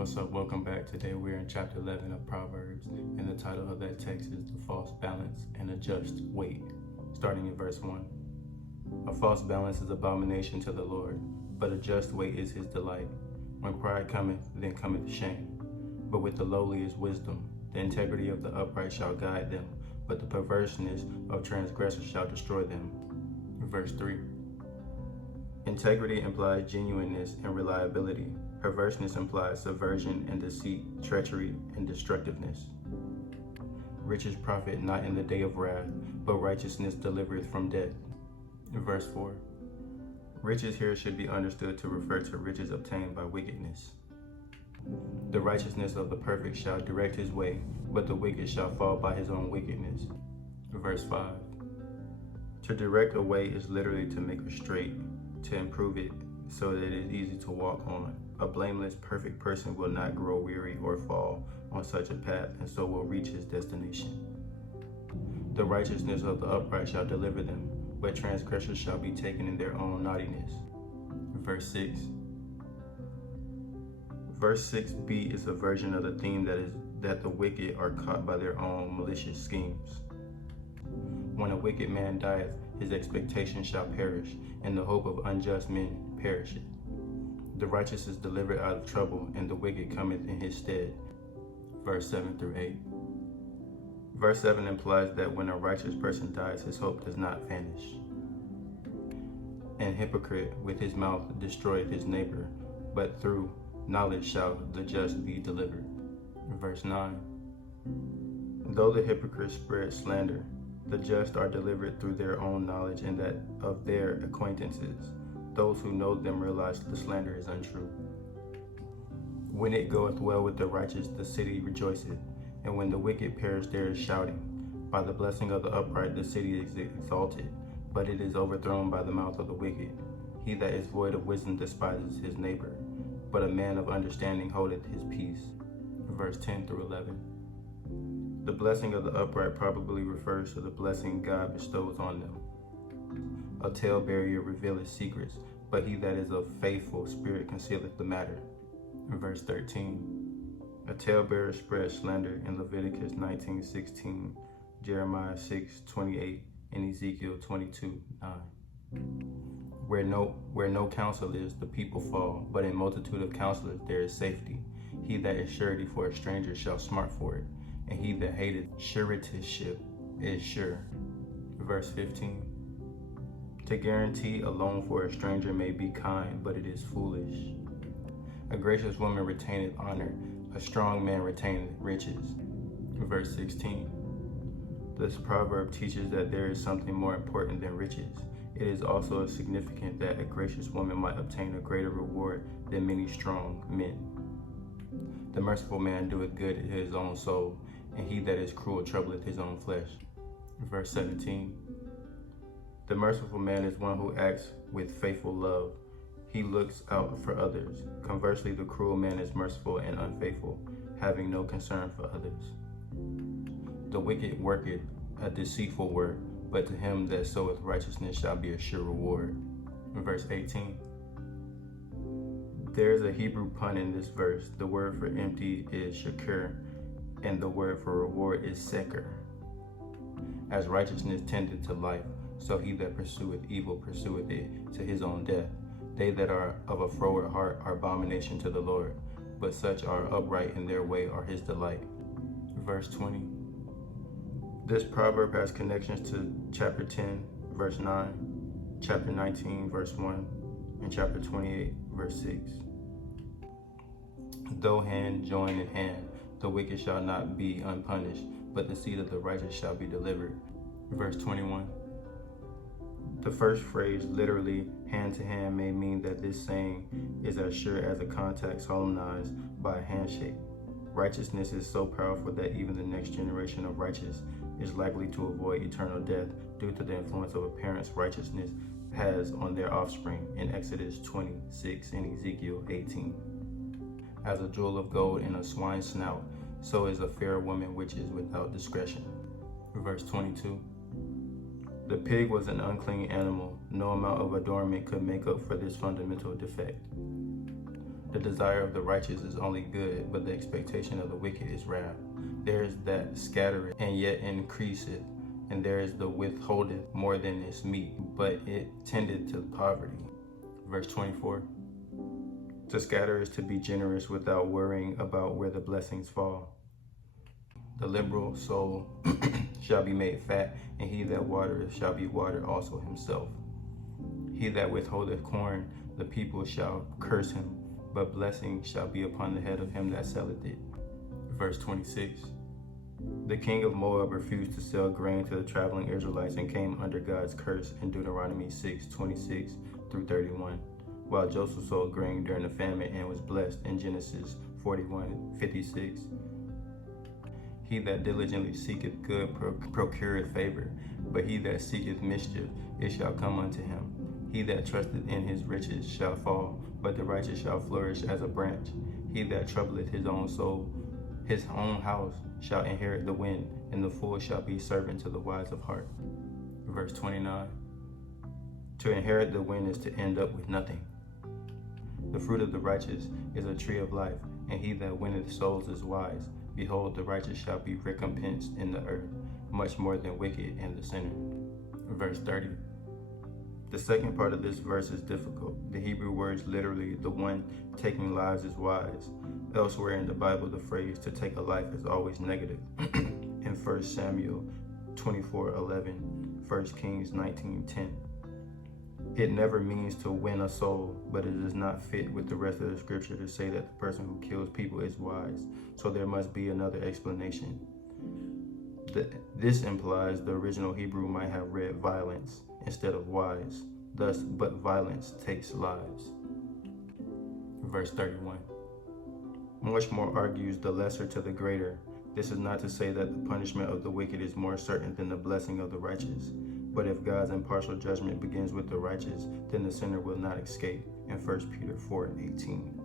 What's up? Welcome back. Today we're in chapter 11 of Proverbs, and the title of that text is The False Balance and a Just Weight, starting in verse 1. A false balance is abomination to the Lord, but a just weight is his delight. When pride cometh, then cometh shame. But with the lowly is wisdom. The integrity of the upright shall guide them, but the perverseness of transgressors shall destroy them. Verse 3. Integrity implies genuineness and reliability. Perverseness implies subversion and deceit, treachery and destructiveness. Riches profit not in the day of wrath, but righteousness delivereth from death. Verse 4. Riches here should be understood to refer to riches obtained by wickedness. The righteousness of the perfect shall direct his way, but the wicked shall fall by his own wickedness. Verse 5. To direct a way is literally to make it straight, to improve it so that it is easy to walk on. A blameless, perfect person will not grow weary or fall on such a path, and so will reach his destination. The righteousness of the upright shall deliver them, but transgressors shall be taken in their own naughtiness. Verse 6. Verse 6b is a version of the theme that the wicked are caught by their own malicious schemes. When a wicked man dieth, his expectation shall perish, and the hope of unjust men perisheth. The righteous is delivered out of trouble, and the wicked cometh in his stead. Verse 7 through 8. Verse 7 implies that when a righteous person dies, his hope does not vanish. An hypocrite with his mouth destroyeth his neighbor, but through knowledge shall the just be delivered. Verse 9. Though the hypocrites spread slander, the just are delivered through their own knowledge and that of their acquaintances. Those who know them realize the slander is untrue. When it goeth well with the righteous, the city rejoiceth, and when the wicked perish, there is shouting. By the blessing of the upright, the city is exalted, but it is overthrown by the mouth of the wicked. He that is void of wisdom despises his neighbor, but a man of understanding holdeth his peace. Verse 10 through 11. The blessing of the upright probably refers to the blessing God bestows on them. A talebearer revealeth secrets, but he that is of faithful spirit concealeth the matter. Verse 13. A talebearer spreads slander in Leviticus 19:16, Jeremiah 6:28, and Ezekiel 22:9. Where no counsel is, the people fall, but in multitude of counselors there is safety. He that is surety for a stranger shall smart for it, and he that hateth suretyship is sure. Verse 15. To guarantee a loan for a stranger may be kind, but it is foolish. A gracious woman retaineth honor, a strong man retaineth riches. Verse 16. This proverb teaches that there is something more important than riches. It is also significant that a gracious woman might obtain a greater reward than many strong men. The merciful man doeth good in his own soul, and he that is cruel troubleth his own flesh. Verse 17. The merciful man is one who acts with faithful love. He looks out for others. Conversely, the cruel man is merciful and unfaithful, having no concern for others. The wicked worketh a deceitful work, but to him that soweth righteousness shall be a sure reward. Verse 18. There is a Hebrew pun in this verse. The word for empty is shakur, and the word for reward is seker. As righteousness tendeth to life, so he that pursueth evil pursueth it to his own death. They that are of a froward heart are abomination to the Lord, but such are upright in their way are his delight. Verse 20. This proverb has connections to chapter 10, verse 9, chapter 19, verse 1, and chapter 28, verse 6. Though hand join in hand, the wicked shall not be unpunished, but the seed of the righteous shall be delivered. Verse 21. The first phrase, literally hand to hand, may mean that this saying is as sure as a contact solemnized by a handshake. Righteousness is so powerful that even the next generation of righteous is likely to avoid eternal death due to the influence of a parent's righteousness has on their offspring in Exodus 26 and Ezekiel 18. As a jewel of gold in a swine's snout, so is a fair woman which is without discretion. Verse 22. The pig was an unclean animal. No amount of adornment could make up for this fundamental defect. The desire of the righteous is only good, but the expectation of the wicked is wrath. There is that scattereth and yet increaseth, and there is the withholdeth more than is meet, but it tendeth to poverty. Verse 24. To scatter is to be generous without worrying about where the blessings fall. The liberal soul shall be made fat, and he that watereth shall be watered also himself. He that withholdeth corn, the people shall curse him, but blessing shall be upon the head of him that selleth it. Verse 26. The king of Moab refused to sell grain to the traveling Israelites and came under God's curse in Deuteronomy 6:26 through 31, while Joseph sold grain during the famine and was blessed in Genesis 41:56. He that diligently seeketh good procureth favor, but he that seeketh mischief, it shall come unto him. He that trusteth in his riches shall fall, but the righteous shall flourish as a branch. He that troubleth his own soul, his own house, shall inherit the wind, and the fool shall be servant to the wise of heart. Verse 29. To inherit the wind is to end up with nothing. The fruit of the righteous is a tree of life, and he that winneth souls is wise. Behold, the righteous shall be recompensed in the earth, much more than wicked and the sinner. Verse 30. The second part of this verse is difficult. The Hebrew words literally, the one taking lives is wise. Elsewhere in the Bible, the phrase to take a life is always negative. In 1 Samuel 24:11, 1 Kings 19:10. It never means to win a soul, but it does not fit with the rest of the scripture to say that the person who kills people is wise. So there must be another explanation. This implies the original Hebrew might have read violence instead of wise. Thus, but violence takes lives. Verse 31. Much more argues the lesser to the greater. This is not to say that the punishment of the wicked is more certain than the blessing of the righteous. But if God's impartial judgment begins with the righteous, then the sinner will not escape. In 1 Peter 4:18.